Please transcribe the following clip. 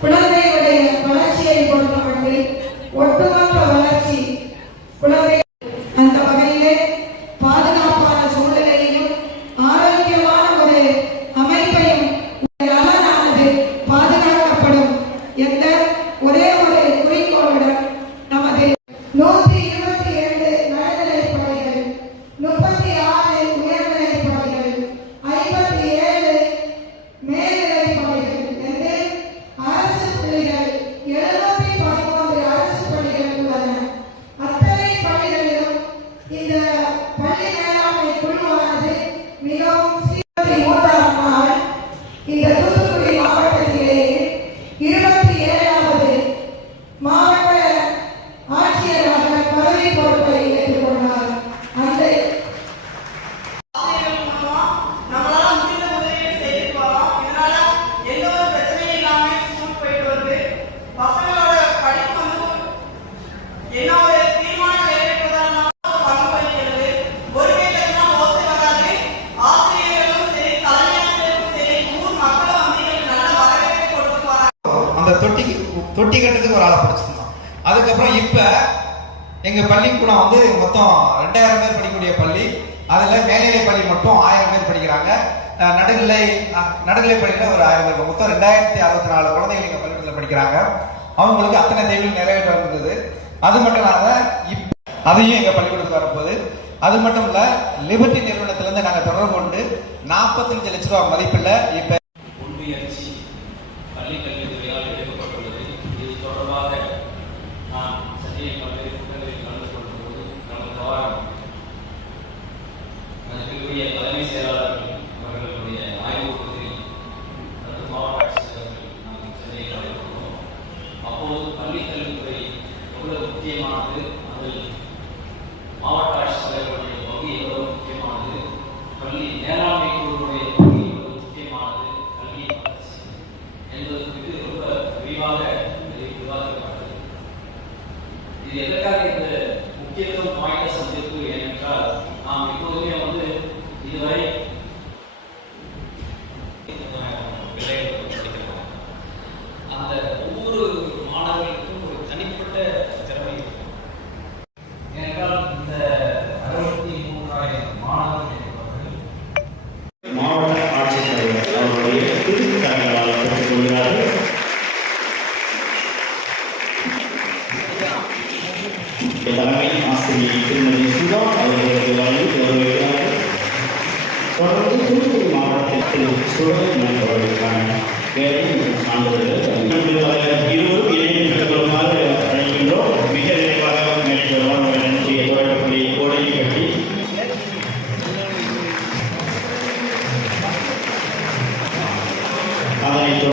குழந்தைகளுடைய வளர்ச்சியை பொறுத்தமட்டில் ஒட்டுமொத்த வளர்ச்சி குழந்தை அந்த தொட்டி தொட்டி கட்டுறதுக்கு ஒரு ஆளை படிச்சிருந்தோம் அதுக்கப்புறம் இப்ப எங்க பள்ளிக்கூடம் வந்து மொத்தம் ரெண்டாயிரம் பேர் படிக்கக்கூடிய பள்ளி. அதுல மேல்நிலை பள்ளி மட்டும் ஆயிரம் பேர் படிக்கிறாங்க. நடுநிலை நடுநிலை பள்ளியில ஒரு ஆயிரம் பேர். மொத்தம் ரெண்டாயிரத்தி அறுபத்தி நாலு குழந்தைகள் எங்க பள்ளிக்கூடத்தில் படிக்கிறாங்க. அவங்களுக்கு அத்தனை தேவைகள் நிறைவேற்ற வந்தது அது மட்டும் இல்லாமல் இப் அதையும் எங்க பள்ளிக்கூடத்துக்கு வரும்போது அது மட்டும் இல்ல லிபர்டி நிறுவனத்திலேருந்து நாங்கள் நாங்க தொடர்பு கொண்டு நாற்பத்தஞ்சு லட்ச ரூபாய் மதிப்புள்ள இப்ப முக்கியமானது அதில் மாவட்ட ஆட்சித்தலைவருடைய பங்கு எவ்வளவு முக்கியமானது பள்ளி மேலாண்மை குழுவுடைய பங்கு எவ்வளவு முக்கியமானது கல்வி என்பது குறித்து ரொம்ப விரிவாக விவாதிக்கப்பட்டது. இது எதற்காக இந்த முக்கியத்துவம் வாய்ந்த தலைமை ஆசிரியை திருமதி சுதா அவர்களது வாழ்வு கௌரவிக்கிறார்கள் தொடர்ந்து தூத்துக்குடி மாவட்டத்தில் சுழல் நண்பர்களுக்கான வேலை மற்றும் சான்றிதழ்கள் இருவரும் இணைந்து பெற்றுக்கொள்ளுமாறு அழைக்கின்றோம் மிக விரைவாக மேற்கொள்ள நன்றியை கோடையை கட்டி அதனைத்